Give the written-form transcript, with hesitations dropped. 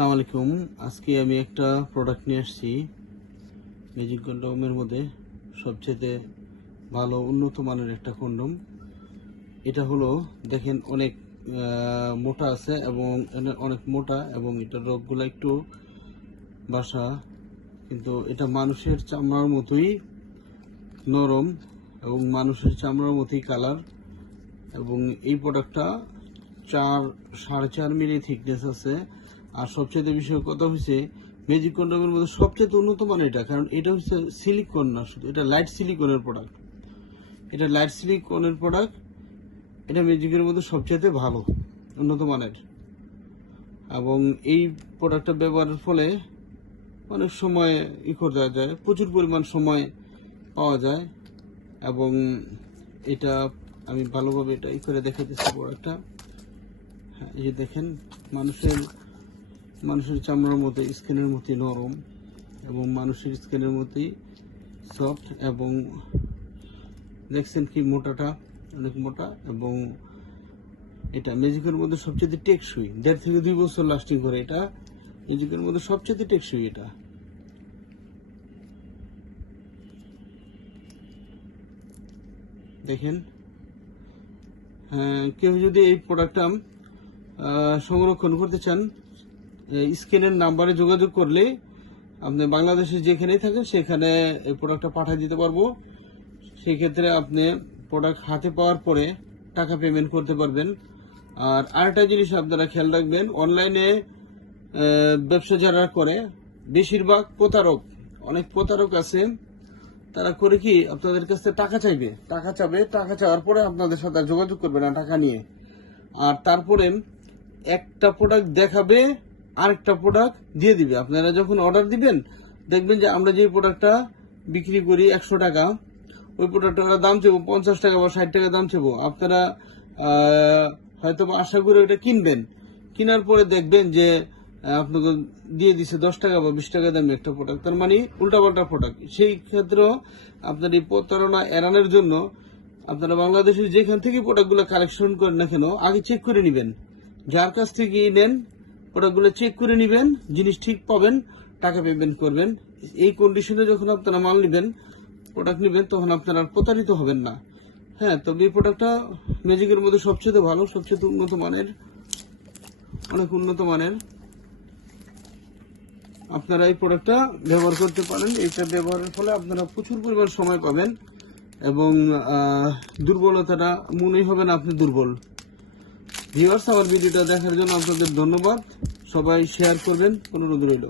আসসালামু আলাইকুম। আজকে আমি একটা প্রোডাক্ট নিয়ে আসছি ম্যাজিক কন্ডোমের মধ্যে সবচেয়ে ভালো উন্নত মানের একটা কন্ডোম। এটা হলো দেখেন অনেক মোটা আছে এবং অনেক মোটা এবং এটার রোগগুলো একটু বাসা, কিন্তু এটা মানুষের চামড়ার মতোই নরম এবং মানুষের চামড়ার মতোই কালার। এবং এই প্রোডাক্টটা 4.5 মিলি থিকনেস আছে। আর সবচেয়ে বিষয় কথা হচ্ছে ম্যাজিক কন্ডোমের মধ্যে সবচেয়ে উন্নত মানের এটা, কারণ এটা হচ্ছে সিলিকন না, শুধু এটা লাইট সিলিকনের প্রোডাক্ট। এটা লাইট সিলিকনের প্রোডাক্ট, এটা ম্যাজিকের মধ্যে সবচেয়ে ভালো উন্নত মানের। এবং এই প্রোডাক্টটা ব্যবহারের ফলে অনেক সময় করা যায়, প্রচুর পরিমাণ সময় পাওয়া যায়। এবং এটা আমি ভালোভাবে এটা করে দেখাতেছি প্রোডাক্টটা। হ্যাঁ, এই যে দেখেন মানুষের চামড়ার মতো স্কিনের মতোই নরম এবং মানুষের স্কিনের মতোই সফট। এবং দেখছেন কি মোটাটা অনেক মোটা। এবং এটা ম্যাজিকের মধ্যে সবচেয়ে টেকসই, 1.5 থেকে 2 বছর লাস্টিং করে। এটা ম্যাজিকের মধ্যে সবচেয়ে টেকসই এটা। দেখেন, কেউ যদি এই প্রোডাক্টটা সংরক্ষণ করতে চান, স্ক্রিনের নাম্বারে যোগাযোগ করলে আপনি বাংলাদেশে যেখানেই থাকেন সেখানে এই প্রোডাক্টটা পাঠিয়ে দিতে পারবো। সেই ক্ষেত্রে আপনি প্রোডাক্ট হাতে পাওয়ার পরে টাকা পেমেন্ট করতে পারবেন। আর আরেকটা জিনিস আপনারা খেয়াল রাখবেন, অনলাইনে ব্যবসা যারা করে বেশিরভাগ প্রতারক, অনেক প্রতারক আছে। তারা করে কি আপনাদের কাছ থেকে টাকা চাইবে, টাকা চাওয়ার পরে আপনাদের সাথে যোগাযোগ করবে না টাকা নিয়ে। আর তারপরে একটা প্রোডাক্ট দেখাবে, আরেকটা প্রোডাক্ট দিয়ে দিবে। আপনারা যখন অর্ডার দিবেন দেখবেন যে আমরা যে প্রোডাক্টটা বিক্রি করি 100 টাকা, ওই প্রোডাক্টটার দাম চাইবো 50 টাকা বা 60 টাকা দাম চাইবো। আপনারা হয়তো আশা করে ওটা কিনবেন, কেনার পরে দেখবেন যে আপনাকে দিয়ে দিছে 10 টাকা বা 20 টাকা দামে একটা প্রোডাক্ট, তার মানে উল্টাপাল্টা প্রোডাক্ট। সেই ক্ষেত্রেও আপনার এই প্রতারণা এড়ানোর জন্য আপনারা বাংলাদেশের যেখান থেকে প্রোডাক্টগুলো কালেকশন করেন না কেন আগে চেক করে নেবেন। যার কাছ থেকে নেন প্রোডাক্টগুলো চেক করে নেবেন, জিনিস ঠিক পাবেন, টাকা পেমেন্ট করবেন। এই কন্ডিশনে যখন আপনারা মাল নেবেন, প্রোডাক্ট নেবেন, তখন আপনারা আর প্রতারিত হবেন না। হ্যাঁ, তবে এই প্রোডাক্টটা ম্যাজিকের মধ্যে সবচেয়ে ভালো, সবচেয়ে উন্নত মানের, অনেক উন্নত মানের। আপনারা এই প্রোডাক্টটা ব্যবহার করতে পারেন। এইটা ব্যবহারের ফলে আপনারা প্রচুর পরিমাণ সময় পাবেন এবং দুর্বলতাটা মনেই হবে না আপনি দুর্বল। ভিউয়ার্স, আমার ভিডিওটা দেখার জন্য আপনাদের ধন্যবাদ। সবাই শেয়ার করবেন, অনুরোধ রইল।